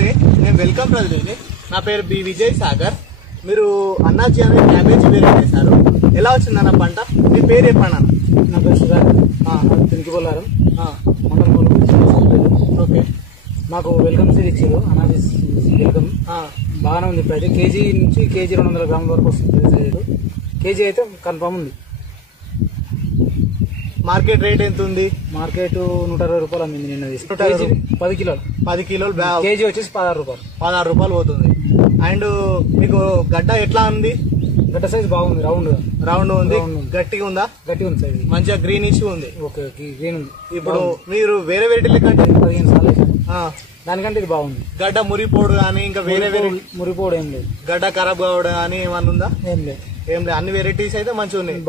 నమస్తే, నేను వెల్కమ్ ప్రతినిధి. నా పేరు బి విజయ్ సాగర్. మీరు అన్నాజీ అనే క్యాబేజీ వేరే చేశారు. ఎలా వచ్చిందన్న పంట? మీ పేరు చెప్పండి అన్న. నా పేరు సుధాకర్, తిరిగిపోలారం మండలం మూడు. ఓకే, మాకు వెల్కమ్ సీడ్ ఇచ్చారు. అనాజీ వెల్కమ్ బాగానే ఉంది. ఇప్పుడు అయితే కేజీ నుంచి కేజీ 200 గ్రాముల వరకు వస్తుంది. కేజీ అయితే కన్ఫామ్ ఉంది. మార్కెట్ రేట్ ఎంత ఉంది? మార్కెట్ 120 రూపాయలు అమ్మింది నిన్న. 10 కిలోలు 10 కిలోలు కేజీ వచ్చేసి 16 రూపాయలు. 16 రూపాయలు పోతుంది. అండ్ మీకు గడ్డ ఎట్లా ఉంది? గడ్డ సైజ్ బాగుంది, రౌండ్ ఉంది. గట్టిగా ఉందా? గట్టిగా ఉంది సైజ్, మంచిగా గ్రీనిష్ ఉంది. ఓకే, గ్రీన్ ఉంది. ఇప్పుడు మీరు వేరే వెరైటీ కంటే 15 సార్లు వేసాను. దానికంటే ఇది బాగుంది. గడ్డ మురిపోడు కానీ ఇంకా వేరే మురిపోడు ఏం లేదు. గడ్డ ఖరాబ్ కావడం కానీ ఏమన్నా ఉందా? ఏం లేదు. అన్ని వెరైటీస్ అయితే మంచిగా ఉన్నాయి.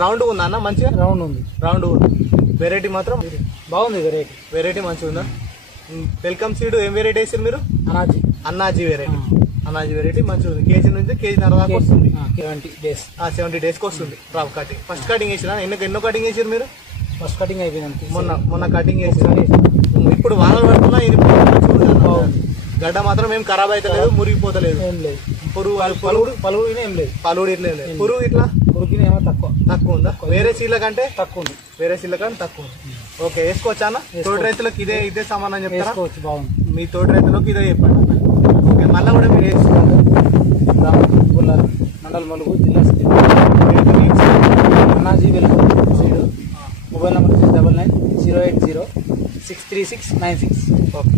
రౌండ్ ఉందా అన్న? మంచిగా రౌండ్ ఉంది. వెరైటీ మాత్రం బాగుంది. వెరైటీ మంచిగా ఉందా? వెల్కమ్ సీడ్ ఏం వెరైటీ వేసారు మీరు? అన్నాజీ వెరైటీ మంచిగా ఉంది. కేజీ నుంచి కేజీ దాకా వస్తుంది. 70 days కి వస్తుంది డ్రాప్ కటింగ్. ఫస్ట్ కటింగ్ వేసినా? ఎన్నో కటింగ్ వేసారు మీరు? ఫస్ట్ కటింగ్ అయిపోయింది. మొన్న కటింగ్ వేసారు. ఇప్పుడు వానలు పడుతున్నా ఇది బాగుంది. గడ్డ మాత్రం ఏం ఖరాబ్ అయితే లేదు, మురిగిపోతలేదు. ఏం లేదు. పలుగుడు ఏం లేదు. పురుగు ఇట్లా ఏమో తక్కువ ఉందా? వేరే సీడ్ల కంటే తక్కువ ఉంది. ఓకే, వేసుకోవచ్చా అన్న? తోటి రైతులకు ఇదే సమానం చెప్తారా? బాగుంది. మీ తోటి రైతులకు ఇదే చెప్పండి అన్న. ఓకే, మళ్ళీ కూడా మీరు వేసుకున్నారు. మండల్ మలుగు, జిల్లా Annaji welcome seed. Mobile number 9990836966. Okay.